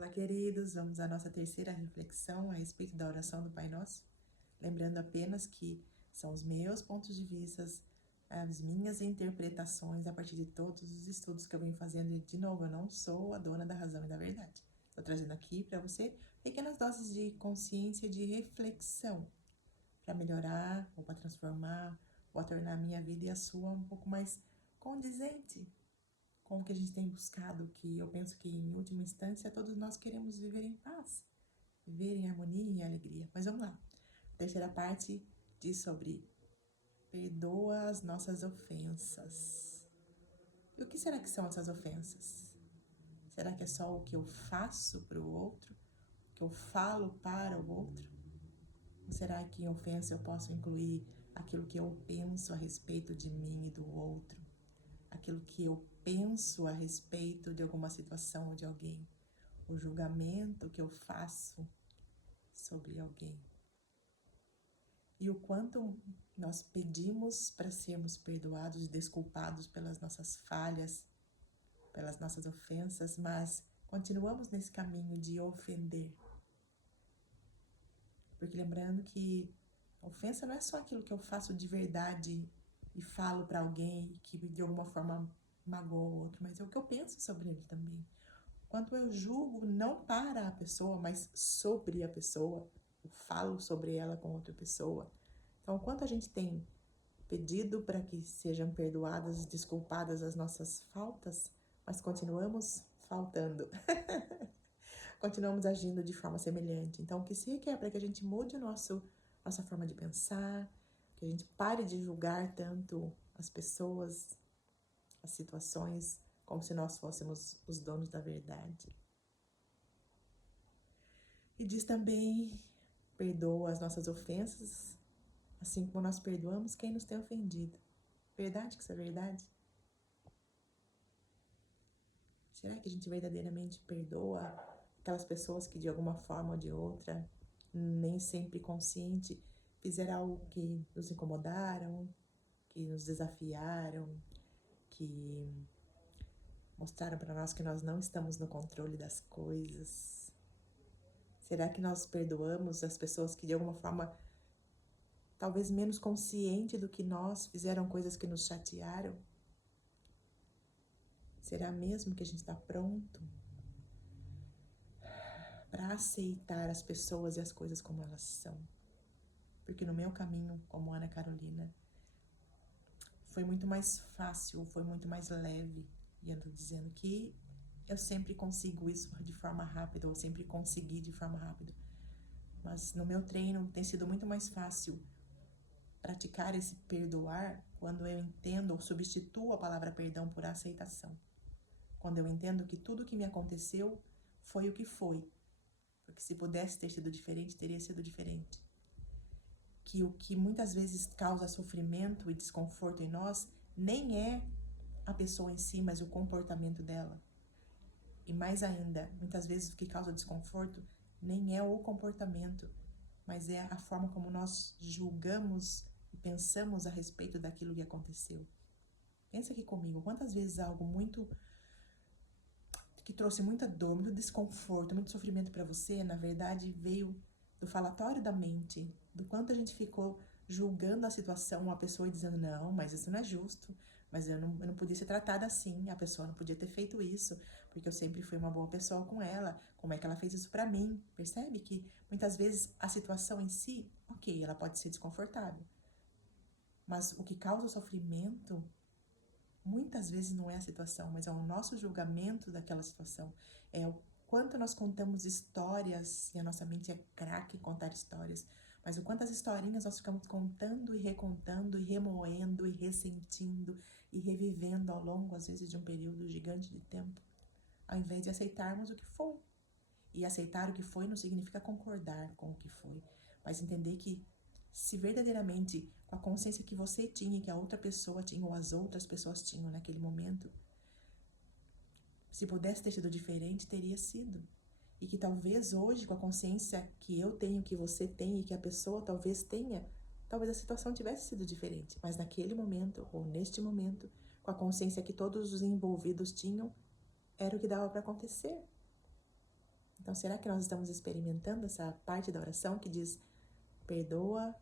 Olá, queridos. Vamos à nossa terceira reflexão a respeito da oração do Pai Nosso. Lembrando apenas que são os meus pontos de vista, as minhas interpretações a partir de todos os estudos que eu venho fazendo. E, de novo, eu não sou a dona da razão e da verdade. Estou trazendo aqui para você pequenas doses de consciência, de reflexão, para melhorar, ou para transformar, ou a tornar a minha vida e a sua um pouco mais condizente com o que a gente tem buscado, que eu penso que, em última instância, todos nós queremos viver em paz, viver em harmonia e alegria. Mas vamos lá. A terceira parte diz sobre perdoa as nossas ofensas. E o que será que são essas ofensas? Será que é só o que eu faço para o outro? O que eu falo para o outro? Ou será que em ofensa eu posso incluir aquilo que eu penso a respeito de mim e do outro? Aquilo que eu penso a respeito de alguma situação ou de alguém, o julgamento que eu faço sobre alguém. E o quanto nós pedimos para sermos perdoados e desculpados pelas nossas falhas, pelas nossas ofensas, mas continuamos nesse caminho de ofender. Porque lembrando que ofensa não é só aquilo que eu faço de verdade e falo para alguém que de alguma forma magoa o outro, mas é o que eu penso sobre ele também. Quanto eu julgo não para a pessoa, mas sobre a pessoa, eu falo sobre ela com outra pessoa. Então, quanto a gente tem pedido para que sejam perdoadas, desculpadas as nossas faltas, mas continuamos faltando. Continuamos agindo de forma semelhante. Então, o que se requer para que a gente mude nossa forma de pensar, que a gente pare de julgar tanto as pessoas, as situações, como se nós fôssemos os donos da verdade. E diz também, perdoa as nossas ofensas, assim como nós perdoamos quem nos tem ofendido. Verdade que isso é verdade? Será que a gente verdadeiramente perdoa aquelas pessoas que de alguma forma ou de outra, nem sempre consciente, fizeram algo que nos incomodaram, que nos desafiaram, que mostraram para nós que nós não estamos no controle das coisas? Será que nós perdoamos as pessoas que de alguma forma, talvez menos consciente do que nós, fizeram coisas que nos chatearam? Será mesmo que a gente está pronto para aceitar as pessoas e as coisas como elas são? Porque no meu caminho, como Ana Carolina, foi muito mais fácil, foi muito mais leve. E eu tô dizendo que eu sempre consigo isso de forma rápida, ou sempre consegui de forma rápida. Mas no meu treino tem sido muito mais fácil praticar esse perdoar quando eu entendo ou substituo a palavra perdão por aceitação. Quando eu entendo que tudo o que me aconteceu foi o que foi. Porque se pudesse ter sido diferente, teria sido diferente. Que o que muitas vezes causa sofrimento e desconforto em nós nem é a pessoa em si, mas o comportamento dela. E mais ainda, muitas vezes o que causa desconforto nem é o comportamento, mas é a forma como nós julgamos e pensamos a respeito daquilo que aconteceu. Pensa aqui comigo, quantas vezes algo que trouxe muita dor, muito desconforto, muito sofrimento para você, na verdade veio do falatório da mente, do quanto a gente ficou julgando a situação, a pessoa e dizendo, não, mas isso não é justo, mas eu não podia ser tratada assim, a pessoa não podia ter feito isso, porque eu sempre fui uma boa pessoa com ela, como é que ela fez isso para mim? Percebe que muitas vezes a situação em si, ok, ela pode ser desconfortável, mas o que causa o sofrimento muitas vezes não é a situação, mas é o nosso julgamento daquela situação. É o quanto nós contamos histórias, e a nossa mente é craque em contar histórias, mas o quanto as historinhas nós ficamos contando e recontando e remoendo e ressentindo e revivendo ao longo, às vezes, de um período gigante de tempo, ao invés de aceitarmos o que foi. E aceitar o que foi não significa concordar com o que foi, mas entender que se verdadeiramente, com a consciência que você tinha e que a outra pessoa tinha, ou as outras pessoas tinham naquele momento, se pudesse ter sido diferente, teria sido. E que talvez hoje, com a consciência que eu tenho, que você tem e que a pessoa talvez tenha, talvez a situação tivesse sido diferente. Mas naquele momento, ou neste momento, com a consciência que todos os envolvidos tinham, era o que dava para acontecer. Então, será que nós estamos experimentando essa parte da oração que diz: perdoa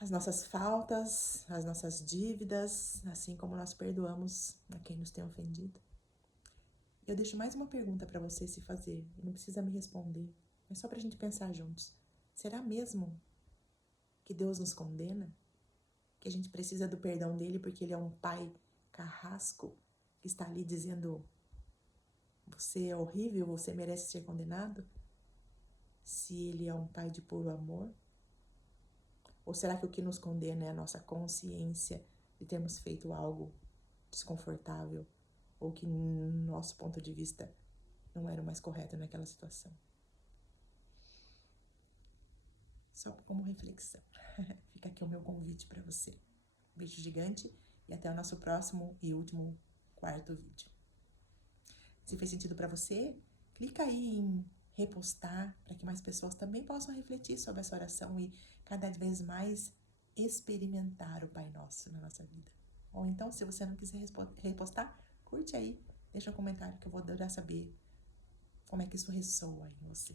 as nossas faltas, as nossas dívidas, assim como nós perdoamos a quem nos tem ofendido? Eu deixo mais uma pergunta para você se fazer, e não precisa me responder, mas só para a gente pensar juntos. Será mesmo que Deus nos condena? Que a gente precisa do perdão dele porque ele é um pai carrasco que está ali dizendo: você é horrível, você merece ser condenado? Se ele é um pai de puro amor? Ou será que o que nos condena é a nossa consciência de termos feito algo desconfortável ou que, no nosso ponto de vista, não era o mais correto naquela situação? Só como reflexão. Fica aqui o meu convite para você. Beijo gigante e até o nosso próximo e último quarto vídeo. Se fez sentido para você, clica aí em repostar para que mais pessoas também possam refletir sobre essa oração e cada vez mais experimentar o Pai Nosso na nossa vida. Ou então, se você não quiser repostar, curte aí, deixa um comentário que eu vou adorar saber como é que isso ressoa em você.